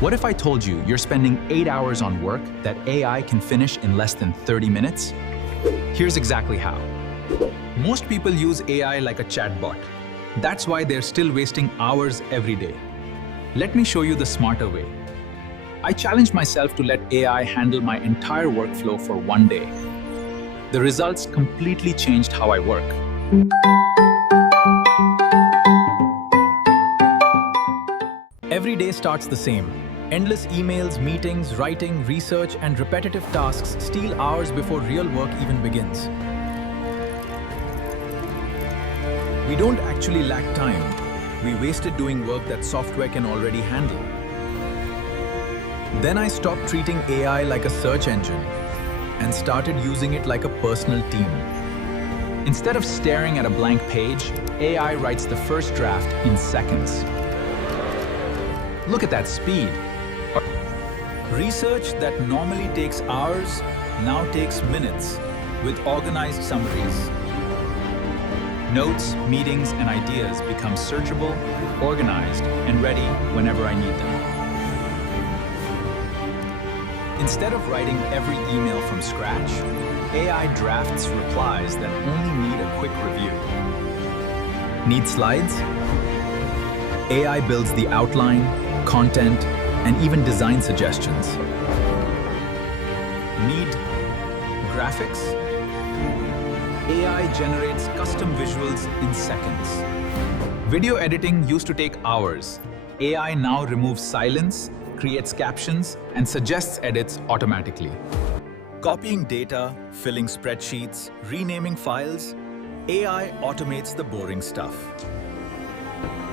What if I told you you're spending 8 hours on work that AI can finish in less than 30 minutes? Here's exactly how. Most people use AI like a chatbot. That's why they're still wasting hours every day. Let me show you the smarter way. I challenged myself to let AI handle my entire workflow for one day. The results completely changed how I work. Every day starts the same. Endless emails, meetings, writing, research, and repetitive tasks steal hours before real work even begins. We don't actually lack time. We waste it doing work that software can already handle. Then I stopped treating AI like a search engine and started using it like a personal team. Instead of staring at a blank page, AI writes the first draft in seconds. Look at that speed. Research that normally takes hours now takes minutes with organized summaries. Notes, meetings, and ideas become searchable, organized, and ready whenever I need them. Instead of writing every email from scratch, AI drafts replies that only need a quick review. Need slides? AI builds the outline, content, and even design suggestions. Need graphics? AI generates custom visuals in seconds. Video editing used to take hours. AI now removes silence, creates captions, and suggests edits automatically. Copying data, filling spreadsheets, renaming files, AI automates the boring stuff.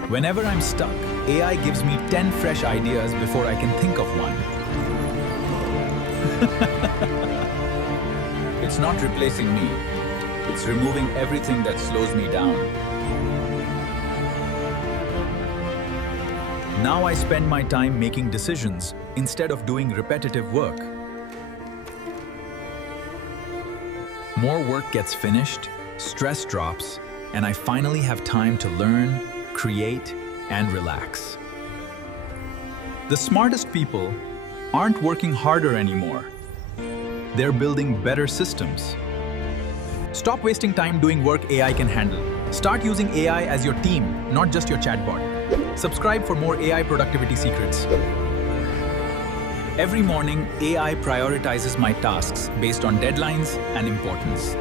Whenever I'm stuck, AI gives me 10 fresh ideas before I can think of one. It's not replacing me. It's removing everything that slows me down. Now I spend my time making decisions instead of doing repetitive work. More work gets finished, stress drops, and I finally have time to learn, create, and relax. The smartest people aren't working harder anymore. They're building better systems. Stop wasting time doing work AI can handle. Start using AI as your team, not just your chatbot. Subscribe for more AI productivity secrets. Every morning, AI prioritizes my tasks based on deadlines and importance.